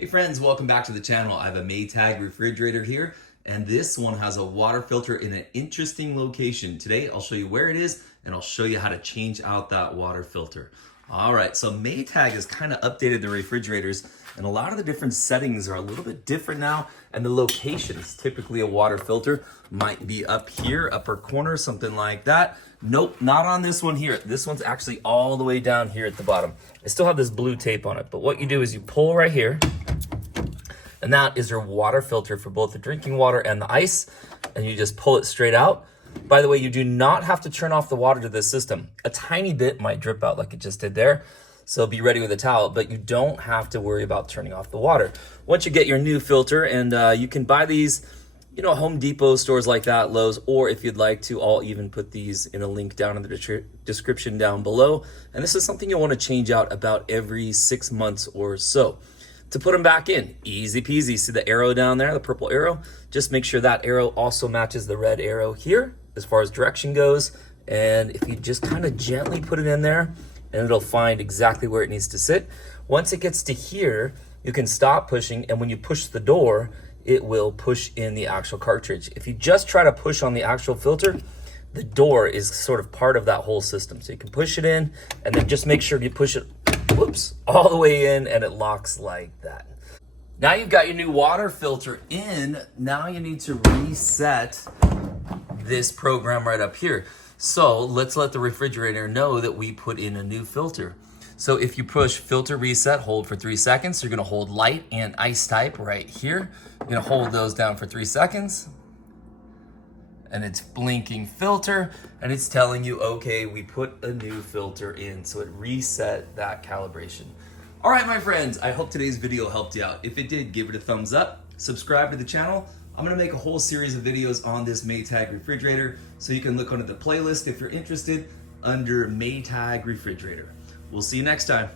Hey friends, welcome back to the channel. I have a Maytag refrigerator here, and this one has a water filter in an interesting location. Today, I'll show you where it is, and I'll show you how to change out that water filter. All right, so Maytag has kind of updated the refrigerators, and a lot of the different settings are a little bit different now, and the locations, typically a water filter might be up here, upper corner, something like that. Nope, not on this one here. This one's actually all the way down here at the bottom. I still have this blue tape on it, but what you do is you pull right here, and that is your water filter for both the drinking water and the ice, and you just pull it straight out. By the way, you do not have to turn off the water to this system. A tiny bit might drip out like it just did there, so be ready with a towel, but you don't have to worry about turning off the water. Once you get your new filter, and you can buy these, you know, Home Depot, stores like that, Lowe's, or if you'd like to, I'll even put these in a link down in the description down below. And this is something you'll want to change out about every 6 months or so. To put them back in, easy peasy. See the arrow down there, the purple arrow? Just make sure that arrow also matches the red arrow here as far as direction goes. And if you just kind of gently put it in there, and it'll find exactly where it needs to sit. Once it gets to here, you can stop pushing, and when you push the door, it will push in the actual cartridge. If you just try to push on the actual filter, the door is sort of part of that whole system. So you can push it in, and then just make sure you push it, whoops, all the way in, and it locks like that. Now you've got your new water filter in. Now you need to reset this program right up here. So let's let the refrigerator know that we put in a new filter. So if you push filter reset, hold for 3 seconds. You're gonna hold light and ice type right here. You're gonna hold those down for 3 seconds. And it's blinking filter, and it's telling you, okay, we put a new filter in. So it reset that calibration. All right, my friends, I hope today's video helped you out. If it did, give it a thumbs up, subscribe to the channel. I'm gonna make a whole series of videos on this Maytag refrigerator, so you can look under the playlist if you're interested under Maytag refrigerator. We'll see you next time.